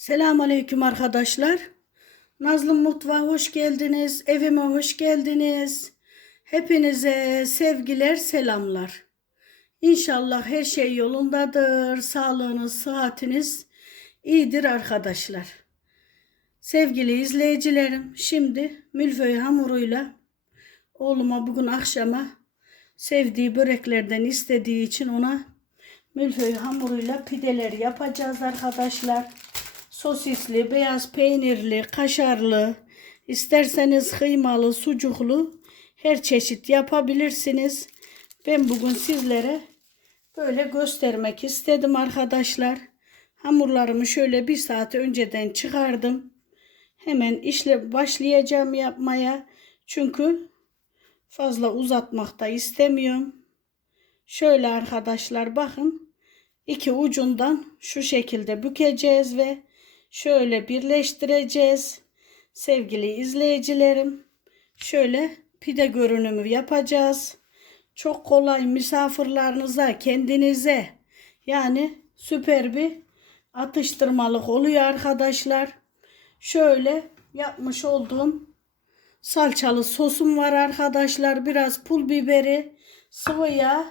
Selamünaleyküm arkadaşlar. Nazlı Mutfağa hoş geldiniz. Evime hoş geldiniz. Hepinize sevgiler, selamlar. İnşallah her şey yolundadır. Sağlığınız, sıhhatiniz iyidir arkadaşlar. Sevgili izleyicilerim, şimdi milföy hamuruyla oğluma bugün akşama sevdiği böreklerden istediği için ona milföy hamuruyla pideler yapacağız arkadaşlar. Sosisli, beyaz peynirli, kaşarlı, isterseniz kıymalı, sucuklu her çeşit yapabilirsiniz. Ben bugün sizlere böyle göstermek istedim arkadaşlar. Hamurlarımı şöyle bir saat önceden çıkardım. Hemen işle başlayacağım yapmaya. Çünkü fazla uzatmak da istemiyorum. Şöyle arkadaşlar bakın. iki ucundan şu şekilde bükeceğiz ve şöyle birleştireceğiz. Sevgili izleyicilerim, şöyle pide görünümü yapacağız. Çok kolay misafirlerinize, kendinize yani süper bir atıştırmalık oluyor arkadaşlar. Şöyle yapmış olduğum salçalı sosum var arkadaşlar. Biraz pul biberi, sıvı yağ,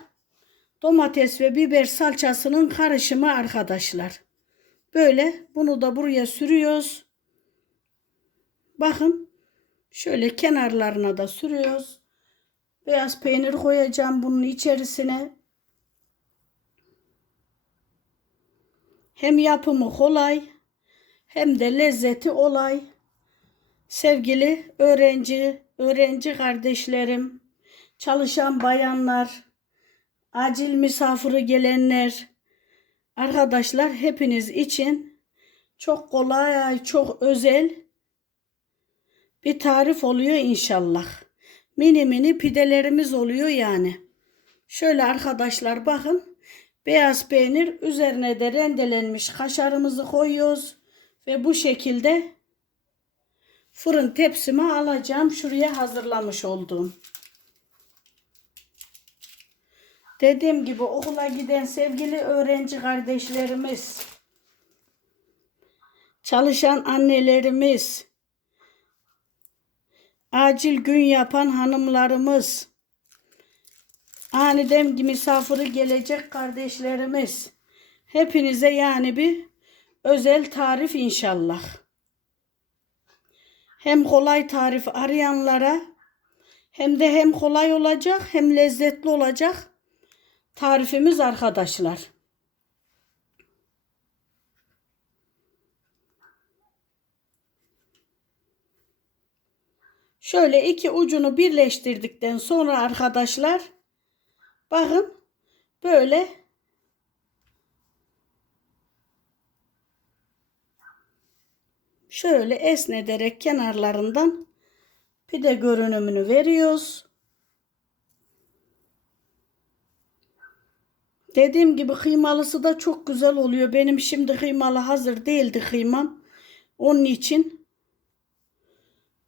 domates ve biber salçasının karışımı arkadaşlar. Böyle bunu da buraya sürüyoruz. Bakın şöyle kenarlarına da sürüyoruz. Beyaz peynir koyacağım bunun içerisine. Hem yapımı kolay hem de lezzeti olay. Sevgili öğrenci, öğrenci kardeşlerim, çalışan bayanlar, acil misafiri gelenler, arkadaşlar hepiniz için çok kolay, çok özel bir tarif oluyor inşallah. Mini mini pidelerimiz oluyor yani. Şöyle arkadaşlar bakın. Beyaz peynir üzerine de rendelenmiş kaşarımızı koyuyoruz. Ve bu şekilde fırın tepsime alacağım. Şuraya hazırlamış olduğum. Dediğim gibi okula giden sevgili öğrenci kardeşlerimiz, çalışan annelerimiz, acil gün yapan hanımlarımız, aniden misafiri gelecek kardeşlerimiz, hepinize yani bir özel tarif inşallah. Hem kolay tarif arayanlara hem de hem kolay olacak hem lezzetli olacak tarifimiz arkadaşlar. Şöyle iki ucunu birleştirdikten sonra arkadaşlar bakın böyle şöyle esnederek kenarlarından pide görünümünü veriyoruz. Dediğim gibi kıymalısı da çok güzel oluyor. Benim şimdi kıymalı hazır değildi kıymam. Onun için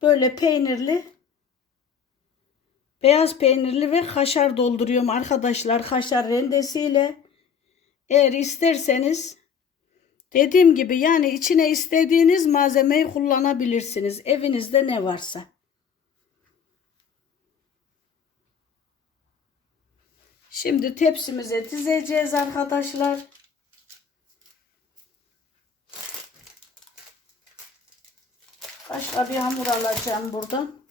böyle peynirli beyaz peynirli ve kaşar dolduruyorum arkadaşlar. Kaşar rendesiyle. Eğer isterseniz dediğim gibi yani içine istediğiniz malzemeyi kullanabilirsiniz. Evinizde ne varsa. Şimdi tepsimize dizeceğiz arkadaşlar. Başka bir hamur alacağım buradan.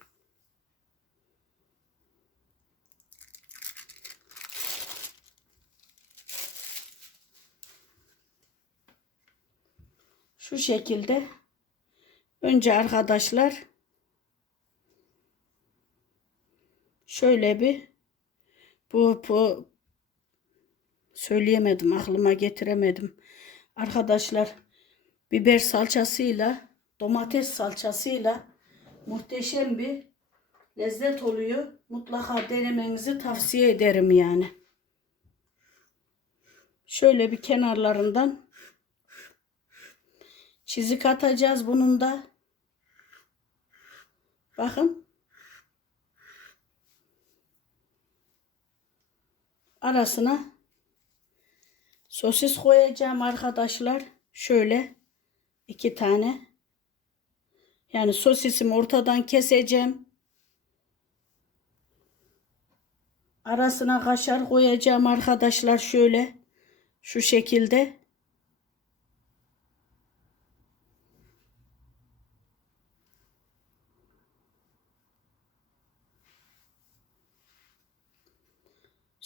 Şu şekilde önce arkadaşlar şöyle bir bu, bu söyleyemedim aklıma getiremedim. Arkadaşlar biber salçasıyla domates salçasıyla muhteşem bir lezzet oluyor. Mutlaka denemenizi tavsiye ederim yani. Şöyle bir kenarlarından çizik atacağız bunun da. Bakın. Arasına sosis koyacağım arkadaşlar. Şöyle iki tane. Yani sosisimi ortadan keseceğim. Arasına kaşar koyacağım arkadaşlar şöyle. Şu şekilde.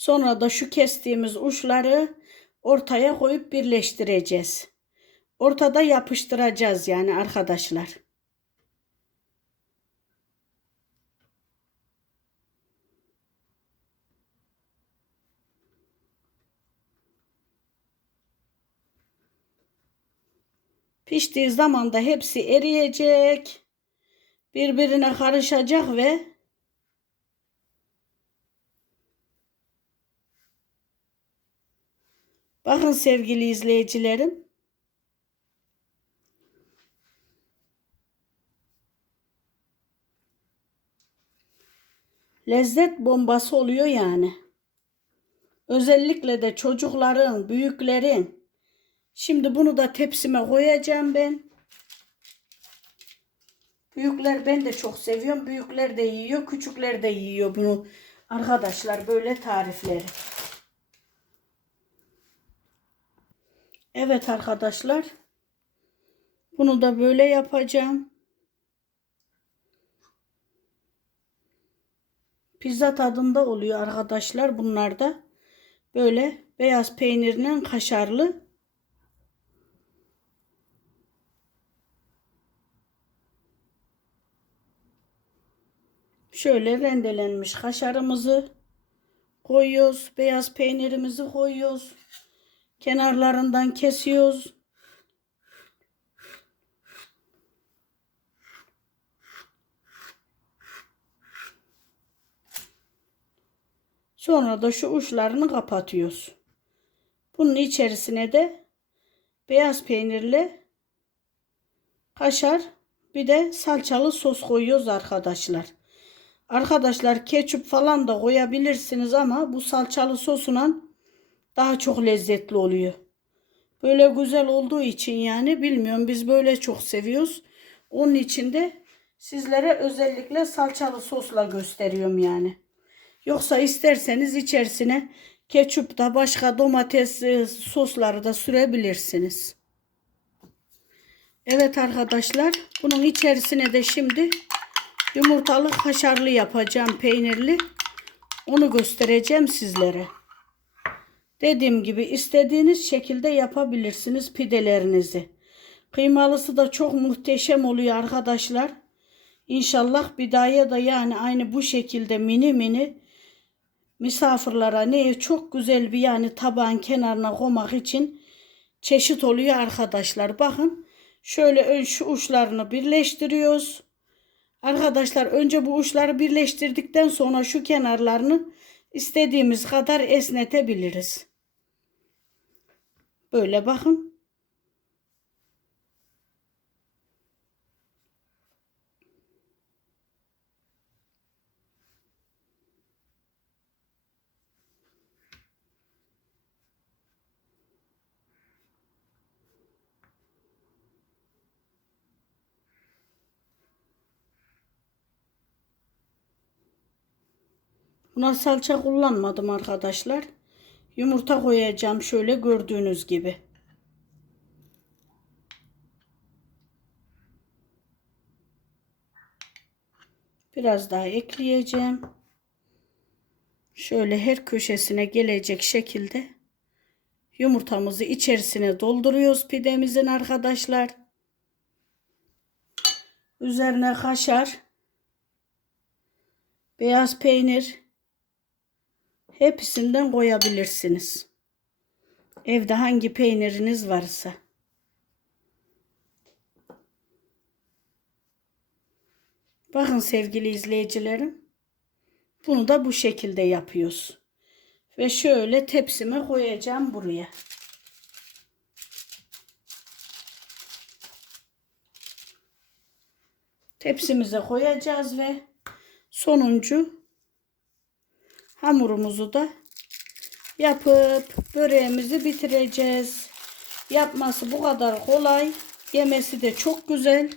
Sonra da şu kestiğimiz uçları ortaya koyup birleştireceğiz. Ortada yapıştıracağız yani arkadaşlar. Piştiği zaman da hepsi eriyecek. Birbirine karışacak ve Bakın sevgili izleyicilerim. Lezzet bombası oluyor yani. Özellikle de çocukların, büyüklerin. Şimdi bunu da tepsime koyacağım ben. Büyükler ben de çok seviyorum. Büyükler de yiyor, küçükler de yiyor bunu. Arkadaşlar böyle tarifleri. Evet arkadaşlar. Bunu da böyle yapacağım. Pizza tadında oluyor arkadaşlar bunlar da. Böyle beyaz peynirle kaşarlı. Şöyle rendelenmiş kaşarımızı koyuyoruz. Beyaz peynirimizi koyuyoruz. Kenarlarından kesiyoruz. Sonra da şu uçlarını kapatıyoruz. Bunun içerisine de beyaz peynirli kaşar bir de salçalı sos koyuyoruz arkadaşlar. Arkadaşlar ketçup falan da koyabilirsiniz ama bu salçalı sosuna daha çok lezzetli oluyor. Böyle güzel olduğu için yani bilmiyorum biz böyle çok seviyoruz. Onun için de sizlere özellikle salçalı sosla gösteriyorum yani. Yoksa isterseniz içerisine ketçup da başka domates e, sosları da sürebilirsiniz. Evet arkadaşlar bunun içerisine de şimdi yumurtalı kaşarlı yapacağım peynirli. Onu göstereceğim sizlere. Dediğim gibi istediğiniz şekilde yapabilirsiniz pidelerinizi. Kıymalısı da çok muhteşem oluyor arkadaşlar. İnşallah bidaya da yani aynı bu şekilde mini mini misafirlere ne çok güzel bir yani tabağın kenarına koymak için çeşit oluyor arkadaşlar. Bakın şöyle şu uçlarını birleştiriyoruz. Arkadaşlar önce bu uçları birleştirdikten sonra şu kenarlarını istediğimiz kadar esnetebiliriz. Böyle bakın. Buna salça kullanmadım arkadaşlar. Yumurta koyacağım şöyle gördüğünüz gibi. Biraz daha ekleyeceğim. Şöyle her köşesine gelecek şekilde yumurtamızı içerisine dolduruyoruz pidemizin arkadaşlar. Üzerine kaşar, beyaz peynir, hepsinden koyabilirsiniz. Evde hangi peyniriniz varsa. Bakın sevgili izleyicilerim. Bunu da bu şekilde yapıyoruz. Ve şöyle tepsime koyacağım buraya. Tepsimize koyacağız ve sonuncu hamurumuzu da yapıp böreğimizi bitireceğiz. Yapması bu kadar kolay. Yemesi de çok güzel.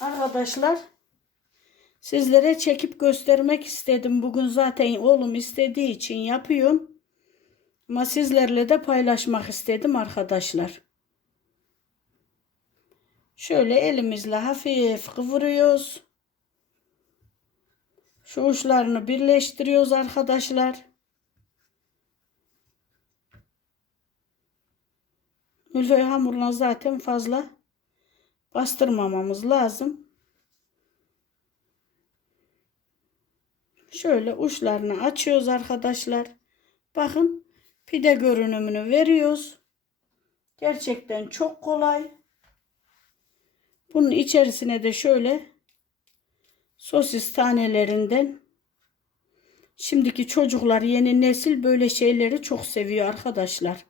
Arkadaşlar sizlere çekip göstermek istedim. Bugün zaten oğlum istediği için yapıyorum. Ama sizlerle de paylaşmak istedim arkadaşlar. Şöyle elimizle hafif kıvırıyoruz. Şu uçlarını birleştiriyoruz arkadaşlar. Milföy hamuruna zaten fazla bastırmamamız lazım. Şöyle uçlarını açıyoruz arkadaşlar. Bakın pide görünümünü veriyoruz. Gerçekten çok kolay. Bunun içerisine de şöyle sosis tanelerinden şimdiki çocuklar yeni nesil böyle şeyleri çok seviyor arkadaşlar.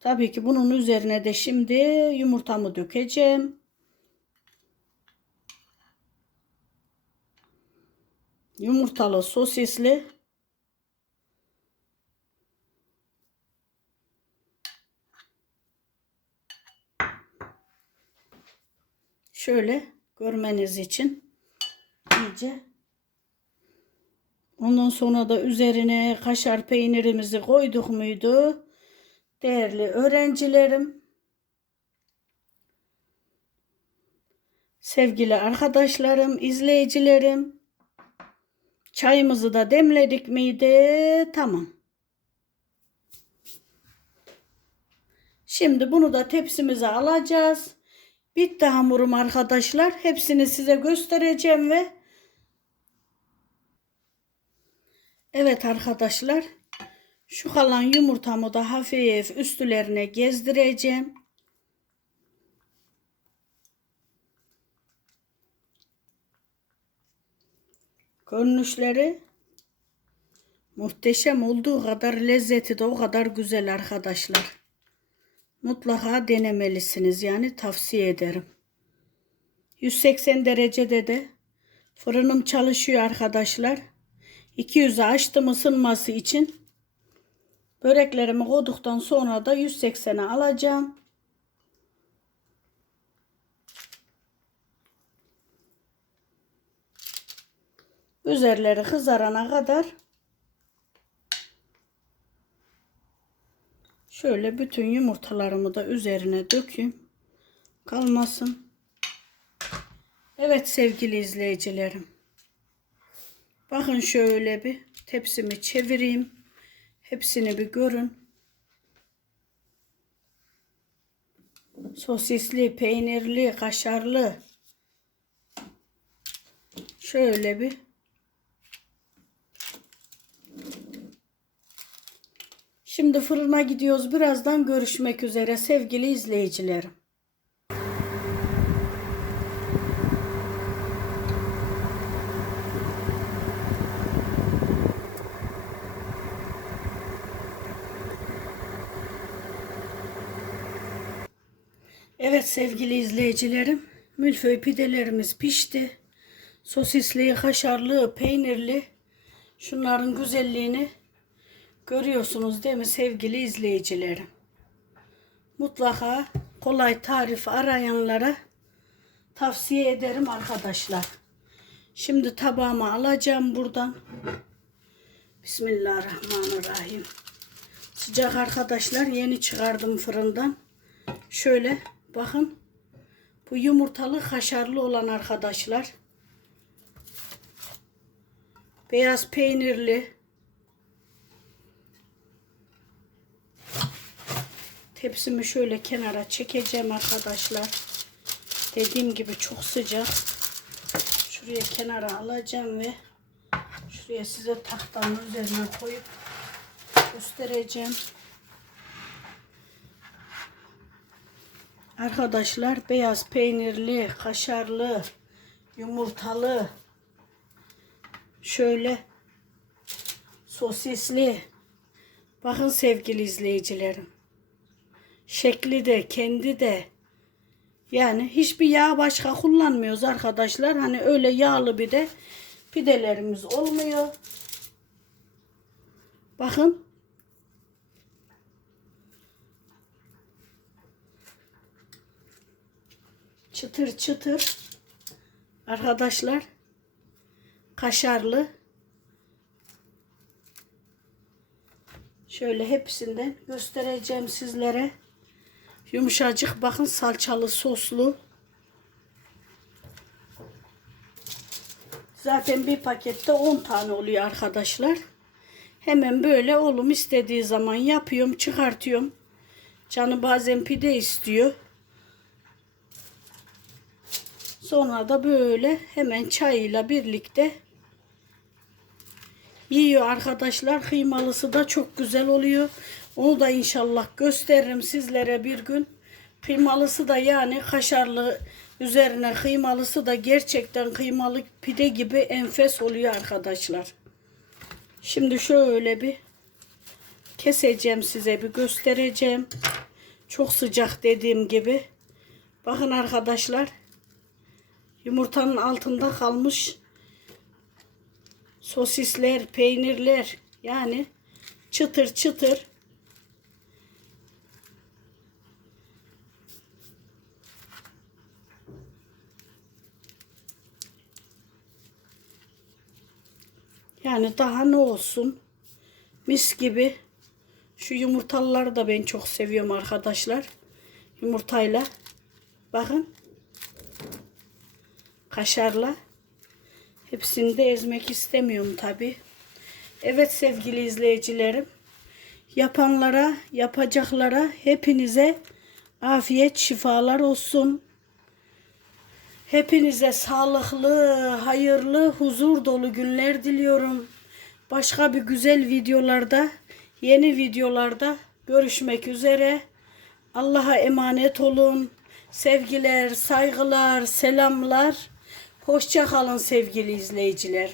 Tabii ki bunun üzerine de şimdi yumurtamı dökeceğim. Yumurtalı sosisli. Şöyle görmeniz için iyice. Ondan sonra da üzerine kaşar peynirimizi koyduk muydu? Değerli öğrencilerim, sevgili arkadaşlarım, izleyicilerim, çayımızı da demledik miydi? Tamam. Şimdi bunu da tepsimize alacağız. Bitti hamurum arkadaşlar. Hepsini size göstereceğim ve Evet arkadaşlar. Şu kalan yumurtamı da hafif üstlerine gezdireceğim. Görünüşleri muhteşem olduğu kadar lezzeti de o kadar güzel arkadaşlar. Mutlaka denemelisiniz yani tavsiye ederim. 180 derecede de fırınım çalışıyor arkadaşlar. 200'e açtım ısınması için. Böreklerimi koyduktan sonra da 180'e alacağım. Üzerleri kızarana kadar şöyle bütün yumurtalarımı da üzerine dökeyim. Kalmasın. Evet sevgili izleyicilerim. Bakın şöyle bir tepsimi çevireyim. Hepsini bir görün. Sosisli, peynirli, kaşarlı. Şöyle bir Şimdi fırına gidiyoruz. Birazdan görüşmek üzere sevgili izleyicilerim. Evet sevgili izleyicilerim, milföy pidelerimiz pişti. Sosisli, kaşarlı, peynirli. Şunların güzelliğini görüyorsunuz değil mi sevgili izleyicilerim? Mutlaka kolay tarif arayanlara tavsiye ederim arkadaşlar. Şimdi tabağıma alacağım buradan. Bismillahirrahmanirrahim. Sıcak arkadaşlar yeni çıkardım fırından. Şöyle bakın. Bu yumurtalı kaşarlı olan arkadaşlar. Beyaz peynirli. Tepsimi şöyle kenara çekeceğim arkadaşlar. Dediğim gibi çok sıcak. Şuraya kenara alacağım ve şuraya size tahtanın üzerine koyup göstereceğim. Arkadaşlar beyaz peynirli, kaşarlı, yumurtalı, şöyle sosisli. Bakın sevgili izleyicilerim. Şekli de kendi de Yani hiçbir yağ başka kullanmıyoruz arkadaşlar. Hani öyle yağlı bir de pidelerimiz olmuyor. Bakın. Çıtır çıtır. Arkadaşlar. Kaşarlı. Şöyle hepsinden göstereceğim sizlere. Yumuşacık bakın salçalı soslu. Zaten bir pakette 10 tane oluyor arkadaşlar. Hemen böyle oğlum istediği zaman yapıyorum, çıkartıyorum. Canı bazen pide istiyor. Sonra da böyle hemen çayıyla birlikte yiyor arkadaşlar. Kıymalısı da çok güzel oluyor. Onu da inşallah gösteririm sizlere bir gün. Kıymalısı da yani kaşarlı üzerine kıymalısı da gerçekten kıymalı pide gibi enfes oluyor arkadaşlar. Şimdi şöyle bir keseceğim size bir göstereceğim. Çok sıcak dediğim gibi. Bakın arkadaşlar. Yumurtanın altında kalmış sosisler, peynirler yani çıtır çıtır Yani daha ne olsun? Mis gibi. Şu yumurtalıları da ben çok seviyorum arkadaşlar. Yumurtayla. Bakın. Kaşarla. Hepsini de ezmek istemiyorum tabi. Evet sevgili izleyicilerim. Yapanlara, yapacaklara hepinize afiyet, şifalar olsun. Hepinize sağlıklı, hayırlı, huzur dolu günler diliyorum. Başka bir güzel videolarda, yeni videolarda görüşmek üzere. Allah'a emanet olun. Sevgiler, saygılar, selamlar. Hoşça kalın sevgili izleyiciler.